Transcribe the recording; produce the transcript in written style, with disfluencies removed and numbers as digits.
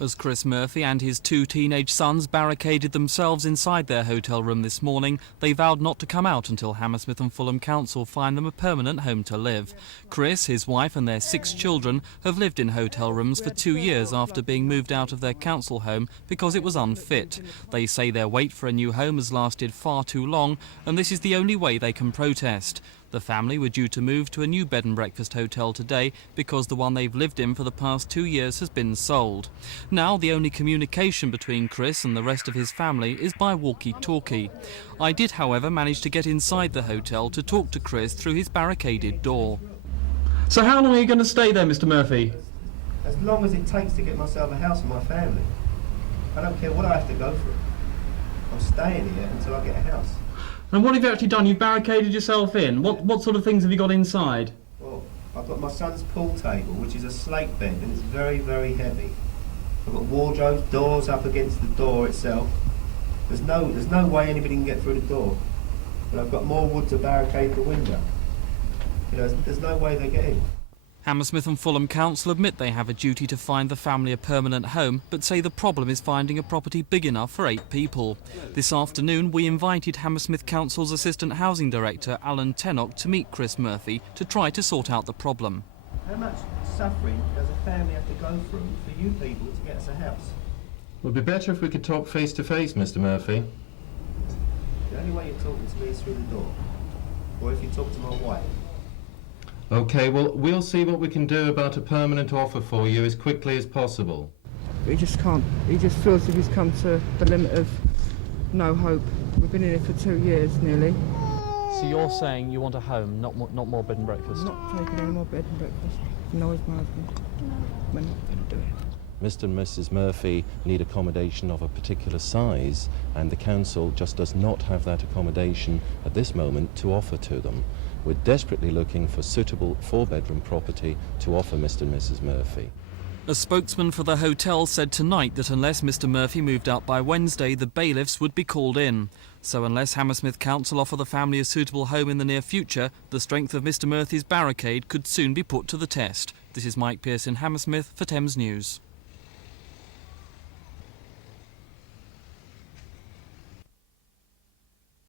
As Chris Murphy and his two teenage sons barricaded themselves inside their hotel room this morning, they vowed not to come out until Hammersmith and Fulham Council find them a permanent home to live. Chris, his wife and their 6 children have lived in hotel rooms for 2 years after being moved out of their council home because it was unfit. They say their wait for a new home has lasted far too long, and this is the only way they can protest. The family were due to move to a new bed and breakfast hotel today because the one they've lived in for the past 2 years has been sold. Now the only communication between Chris and the rest of his family is by walkie-talkie. I did, however, manage to get inside the hotel to talk to Chris through his barricaded door. So how long are you going to stay there, Mr. Murphy? As long as it takes to get myself a house and my family. I don't care what I have to go through. I'm staying here until I get a house. And what have you actually done? You've barricaded yourself in. What sort of things have you got inside? Well, I've got my son's pool table, which is a slate bed, and it's very, very heavy. I've got wardrobes, doors up against the door itself. There's no way anybody can get through the door. But I've got more wood to barricade the window. You know, there's no way they get in. Hammersmith and Fulham Council admit they have a duty to find the family a permanent home, but say the problem is finding a property big enough for 8 people. This afternoon we invited Hammersmith Council's Assistant Housing Director Alan Tennock to meet Chris Murphy to try to sort out the problem. How much suffering does a family have to go through for you people to get us a house? It would be better if we could talk face to face, Mr. Murphy. The only way you're talking to me is through the door, or if you talk to my wife. Okay, well, we'll see what we can do about a permanent offer for you as quickly as possible. He just can't. He just feels as if he's come to the limit of no hope. We've been in it for 2 years nearly. So you're saying you want a home, not more bed and breakfast? Not taking any more bed and breakfast. No, it's my husband. We're not going to do it. Mr. and Mrs. Murphy need accommodation of a particular size, and the council just does not have that accommodation at this moment to offer to them. We're desperately looking for suitable 4-bedroom property to offer Mr. and Mrs. Murphy. A spokesman for the hotel said tonight that unless Mr. Murphy moved out by Wednesday, the bailiffs would be called in. So unless Hammersmith Council offer the family a suitable home in the near future, the strength of Mr. Murphy's barricade could soon be put to the test. This is Mike Pearce in Hammersmith for Thames News.